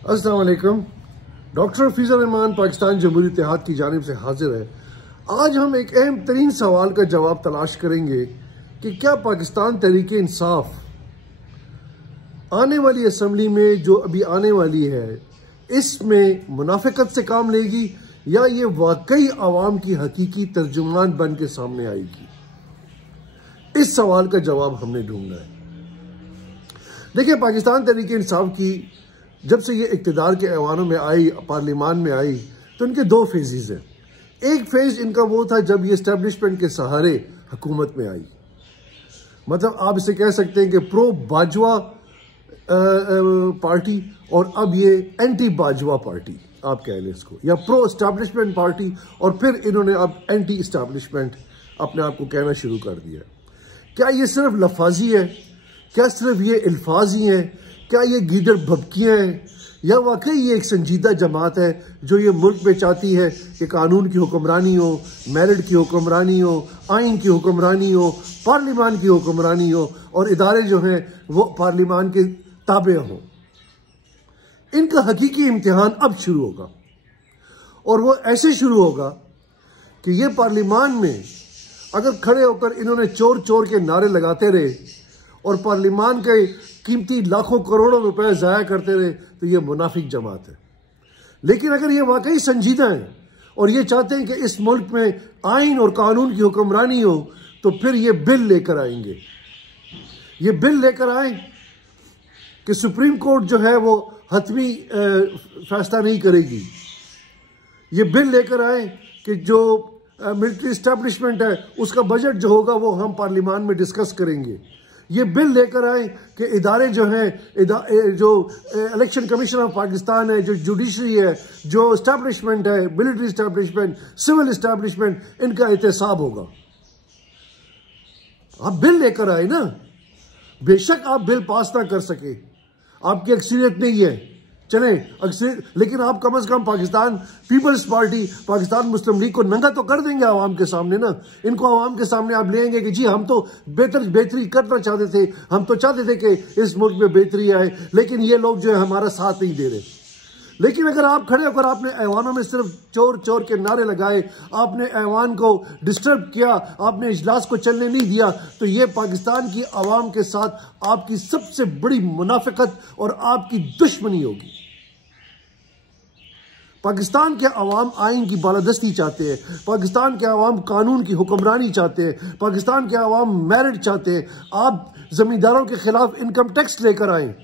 अस्सलाम वालेकुम। डॉक्टर हफीज़ रहमान पाकिस्तान जमहूरियत इत्तेहाद की जानिब से हाजिर है। आज हम एक अहम तरीन सवाल का जवाब तलाश करेंगे कि क्या पाकिस्तान तहरीक इंसाफ आने वाली असम्बली में जो अभी आने वाली है इसमें मुनाफिकत से काम लेगी या ये वाकई आवाम की हकीकी तर्जुमान बन के सामने आएगी। इस सवाल का जवाब हमने ढूंढना है। देखिए, पाकिस्तान तहरीक इंसाफ की जब से ये इक़्तिदार के ऐवानों में आई, पार्लिमान में आई, तो इनके दो फेजेस हैं। एक फेज इनका वो था जब ये इस्टेब्लिशमेंट के सहारे हुकूमत में आई। मतलब आप इसे कह सकते हैं कि प्रो बाजवा पार्टी, और अब ये एंटी बाजवा पार्टी आप कह लें इसको, या प्रो इस्टेब्लिशमेंट पार्टी, और फिर इन्होंने अब एंटी इस्टेब्लिशमेंट अपने आप को कहना शुरू कर दिया। क्या ये सिर्फ लफाजी है? क्या सिर्फ ये अल्फाज ही हैं? क्या ये गीदड़ भबकियाँ हैं, या वाकई ये एक संजीदा जमात है जो ये मुल्क में चाहती है कि कानून की हुक्मरानी हो, मेरिट की हुक्मरानी हो, आइन की हुक्मरानी हो, पार्लिमान की हुक्मरानी हो, और इदारे जो हैं वो पार्लिमान के ताबे हों। इनका हकीकी इम्तिहान अब शुरू होगा, और वो ऐसे शुरू होगा कि ये पार्लिमान में अगर खड़े होकर इन्होंने चोर चोर के नारे लगाते रहे और पार्लिमान के कीमती लाखों करोड़ों रुपए ज़ाया करते रहे, तो ये मुनाफिक जमात है। लेकिन अगर ये वाकई संजीदा हैं और ये चाहते हैं कि इस मुल्क में आइन और कानून की हुक्मरानी हो, तो फिर ये बिल लेकर आएंगे। ये बिल लेकर आए कि सुप्रीम कोर्ट जो है वो हतमी फैसला नहीं करेगी। ये बिल लेकर आए कि जो मिलिट्री इस्टेब्लिशमेंट है उसका बजट जो होगा वो हम पार्लिमान में डिस्कस करेंगे। ये बिल लेकर आए कि इदारे जो हैं, जो इलेक्शन कमीशन ऑफ पाकिस्तान है, जो जुडिशरी है, जो इस्टेब्लिशमेंट है, मिलिट्री इस्टेब्लिशमेंट, सिविल इस्टेब्लिशमेंट, इनका एहतसाब होगा। आप बिल लेकर आए ना, बेशक आप बिल पास ना कर सके, आपकी अक्सरियत नहीं है, चले अक्सर, लेकिन आप कम से कम पाकिस्तान पीपल्स पार्टी, पाकिस्तान मुस्लिम लीग को नंगा तो कर देंगे आवाम के सामने ना। इनको आवाम के सामने आप लेंगे कि जी हम तो बेहतरी करना चाहते थे, हम तो चाहते थे कि इस मुल्क में बेहतरी आए, लेकिन ये लोग जो है हमारा साथ नहीं दे रहे। लेकिन अगर आप खड़े होकर आपने ऐवानों में सिर्फ चोर चोर के नारे लगाए, आपने ऐवान को डिस्टर्ब किया, आपने इजलास को चलने नहीं दिया, तो ये पाकिस्तान की आवाम के साथ आपकी सबसे बड़ी मुनाफिकत और आपकी दुश्मनी होगी। पाकिस्तान के अवाम आइन की बालादस्ती चाहते हैं, पाकिस्तान के अवाम कानून की हुक्मरानी चाहते हैं, पाकिस्तान के अवाम मेरिट चाहते हैं। आप जमींदारों के खिलाफ इनकम टैक्स लेकर आए,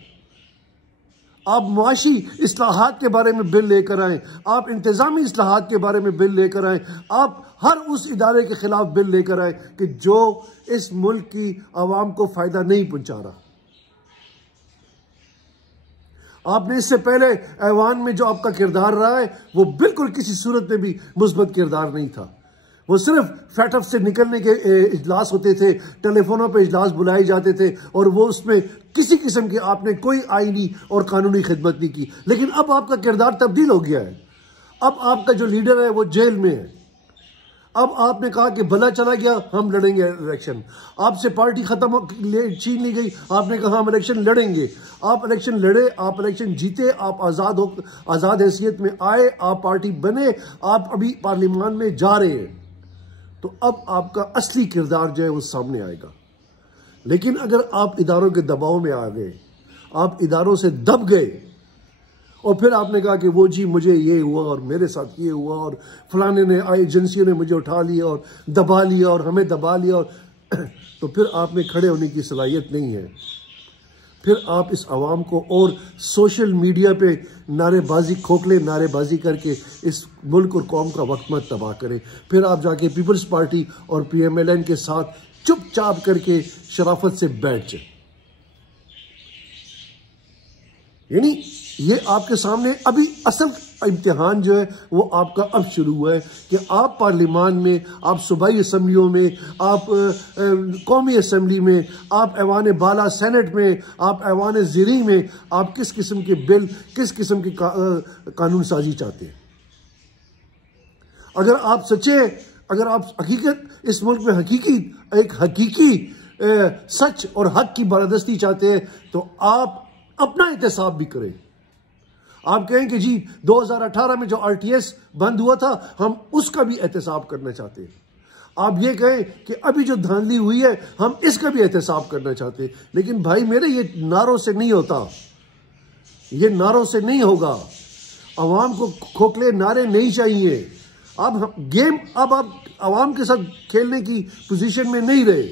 आप मुआशी इस्लाहात के बारे में बिल लेकर आए, आप इंतजामी इस्लाहात के बारे में बिल लेकर आए, आप हर उस इदारे के खिलाफ बिल लेकर आए कि जो इस मुल्क की अवाम को फायदा नहीं पहुंचा रहा। आपने इससे पहले ऐवान में जो आपका किरदार रहा है वो बिल्कुल किसी सूरत में भी मुस्बत किरदार नहीं था। वो सिर्फ फैटअप से निकलने के इजलास होते थे, टेलीफोनों पे इजलास बुलाए जाते थे, और वो उसमें किसी किस्म की आपने कोई आईनी और कानूनी खिदमत नहीं की। लेकिन अब आपका किरदार तब्दील हो गया है। अब आपका जो लीडर है वो जेल में है। अब आपने कहा कि भला चला गया, हम लड़ेंगे इलेक्शन। आपसे पार्टी खत्म छीन ली गई, आपने कहा हम इलेक्शन लड़ेंगे। आप इलेक्शन लड़े, आप इलेक्शन जीते, आप आज़ाद हैसियत में आए, आप पार्टी बने, आप अभी पार्लियामान में जा रहे हैं, तो अब आपका असली किरदार जो है वो सामने आएगा। लेकिन अगर आप इदारों के दबाव में आ गए, आप इदारों से दब गए, और फिर आपने कहा कि वो जी मुझे ये हुआ और मेरे साथ ये हुआ और फलाने ने एजेंसियों ने मुझे उठा लिया और दबा लिया और हमें दबा लिया, और तो फिर आप में खड़े होने की सलाहियत नहीं है। फिर आप इस आवाम को और सोशल मीडिया पे नारेबाजी, खोखले नारेबाजी करके इस मुल्क और कौम का वक्त मत तबाह करें। फिर आप जाके पीपल्स पार्टी और PMLN के साथ चुपचाप करके शराफत से बैठ जाए। यानी ये आपके सामने अभी असल इम्तिहान जो है वो आपका अब शुरू हुआ है कि आप पार्लियामान में, आप सूबाई असम्बलियों में, आप कौमी असम्बली में, आप ऐवान बाला सेनेट में, आप ऐवान ज़ीरी में, आप किस किस्म के बिल, किस किस्म की कानून साजी चाहते हैं। अगर आप सच्चे, अगर आप हकीकत इस मुल्क में हकीकी सच और हक की बालादस्ती चाहते हैं, तो आप अपना एहतसाब भी करें। आप कहें कि जी 2018 में जो RTS बंद हुआ था हम उसका भी एहतसाब करना चाहते हैं। आप ये कहें कि अभी जो धांधली हुई है हम इसका भी एहतसाब करना चाहते हैं। लेकिन भाई मेरे, ये नारों से नहीं होता, ये नारों से नहीं होगा। अवाम को खोखले नारे नहीं चाहिए। अब गेम अब आप अवाम के साथ खेलने की पोजीशन में नहीं रहे।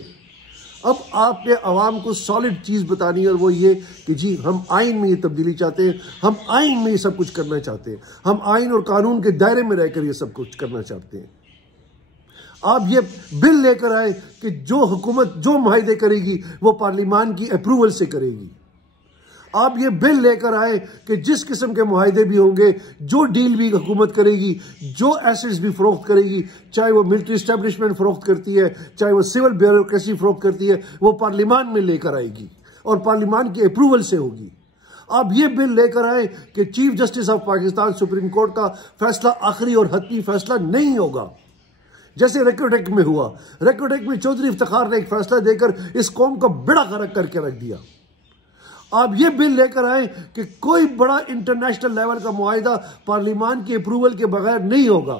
अब आपने अवाम को सॉलिड चीज बतानी है, और वो ये कि जी हम आइन में ये तब्दीली चाहते हैं, हम आइन में ये सब कुछ करना चाहते हैं, हम आइन और कानून के दायरे में रहकर ये सब कुछ करना चाहते हैं। आप ये बिल लेकर आए कि जो हुकूमत जो मुआहदे करेगी वो पार्लियामान की अप्रूवल से करेगी। आप ये बिल लेकर आए कि जिस किस्म के मुआहदे भी होंगे, जो डील भी हुकूमत करेगी, जो एसेट्स भी फरोख्त करेगी, चाहे वो मिलिट्री एस्टेब्लिशमेंट फरोख्त करती है, चाहे वो सिविल ब्यूरोक्रेसी फरोख्त करती है, वो पार्लियामान में लेकर आएगी और पार्लियामान की अप्रूवल से होगी। आप ये बिल लेकर आए कि chief justice of Pakistan supreme court का फैसला आखिरी और हतमी फैसला नहीं होगा, जैसे रेकॉर्ड एक्ट में हुआ। रेकॉर्ड एक्ट में चौधरी इफ्तिखार ने एक फैसला देकर इस कौम का बेड़ा गर्क करके रख दिया। आप ये बिल लेकर आए कि कोई बड़ा इंटरनेशनल लेवल का मुआहिदा पार्लियामान की अप्रूवल के बगैर नहीं होगा,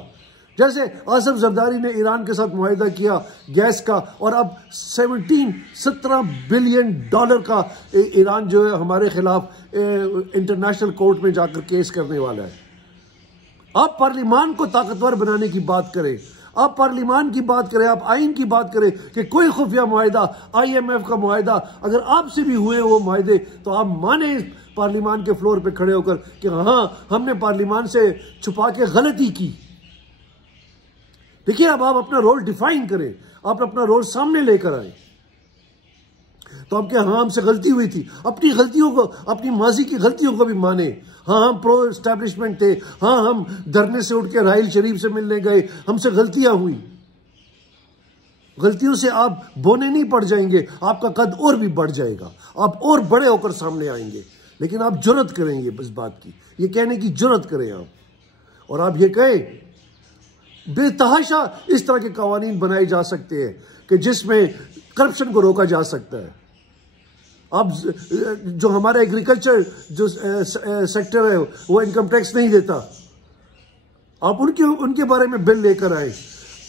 जैसे आसिफ जरदारी ने ईरान के साथ मुआहिदा किया गैस का, और अब 17 बिलियन डॉलर का ईरान जो है हमारे खिलाफ इंटरनेशनल कोर्ट में जाकर केस करने वाला है। आप पार्लियामान को ताकतवर बनाने की बात करें, आप पार्लियामान की बात करें, आप आइन की बात करें कि कोई खुफिया मुआहिदा, IMF का मुआहिदा अगर आपसे भी हुए वो मुआहिदे, तो आप माने पार्लियामान के फ्लोर पे खड़े होकर कि हाँ हमने पार्लियामान से छुपा के गलती की। देखिए, अब आप अपना रोल डिफाइन करें, आप अपना रोल सामने लेकर आए। तो आप क्या, हाँ हमसे गलती हुई थी, अपनी गलतियों को, अपनी माजी की गलतियों को भी माने। हाँ हम प्रो एस्टैब्लिशमेंट थे, हाँ हम धरने से उठ के राहिल शरीफ से मिलने गए, हमसे गलतियां हुई। गलतियों से आप बोने नहीं पड़ जाएंगे, आपका कद और भी बढ़ जाएगा, आप और बड़े होकर सामने आएंगे। लेकिन आप जुर्रत करेंगे इस बात की, ये कहने की जुर्रत करें आप, और आप ये कहें बेतहाशा इस तरह के कवानीन बनाए जा सकते हैं कि जिसमें करप्शन को रोका जा सकता है। अब जो हमारा एग्रीकल्चर जो सेक्टर है वो इनकम टैक्स नहीं देता, आप उनके बारे में बिल लेकर आए।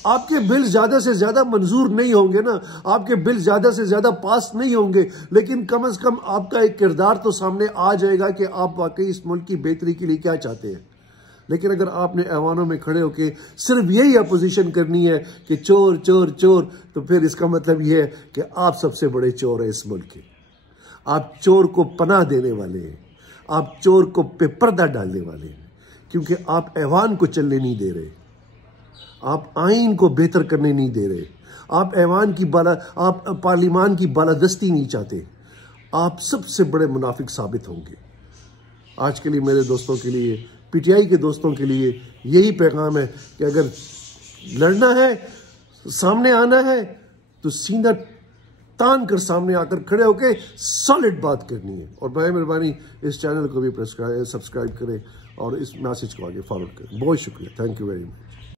आपके बिल ज्यादा से ज्यादा मंजूर नहीं होंगे ना, आपके बिल ज्यादा से ज्यादा पास नहीं होंगे, लेकिन कम से कम आपका एक किरदार तो सामने आ जाएगा कि आप वाकई इस मुल्क की बेहतरी के लिए क्या चाहते हैं। लेकिन अगर आपने ऐवानों में खड़े होकर सिर्फ यही अपोजिशन करनी है कि चोर चोर चोर, तो फिर इसका मतलब यह है कि आप सबसे बड़े चोर हैं इस मुल्क के। आप चोर को पनाह देने वाले हैं, आप चोर को बेपर्दा डालने वाले हैं, क्योंकि आप ऐवान को चलने नहीं दे रहे, आप आइन को बेहतर करने नहीं दे रहे, आप आप पार्लियामान की बालादस्ती नहीं चाहते। आप सबसे बड़े मुनाफिक साबित होंगे। आज के लिए मेरे दोस्तों के लिए, PTI के दोस्तों के लिए यही पैगाम है कि अगर लड़ना है, सामने आना है, तो सीना तान कर सामने आकर खड़े होकर सॉलिड बात करनी है। और भाई मेहरबानी इस चैनल को भी सब्सक्राइब करें और इस मैसेज को आगे फॉरवर्ड करें। बहुत शुक्रिया, थैंक यू वेरी मच।